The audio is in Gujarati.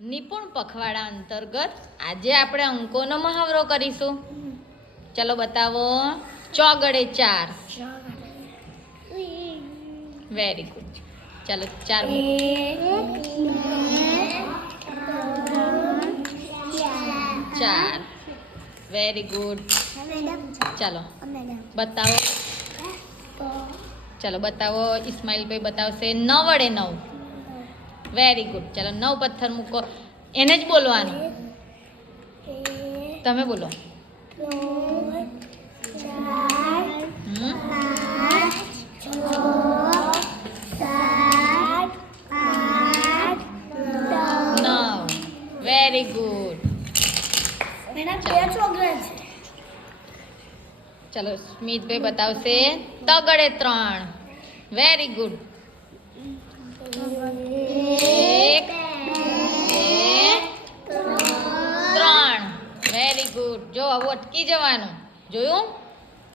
નિપુણ પખવાડા અંતર્ગત આજે આપણે અંકોનો મહાવરો કરીશું. ચલો બતાવો. ચોગડે 4. Very good. ચલો 4. Very good. ચલો બતાવો. ચલો બતાવો. ઇસ્માઇલભાઈ બતાવશે 9 વડે 9. Very good. ચલો 9 પથ્થર મૂકો. એને જ બોલવાનું. તમે બોલો. 9. Very good. ચલો સ્મિતભાઈ બતાવશે તગડે 3. Very good. 1 2 3. Very good. જો હવે અટકી જવાનું. જોયું.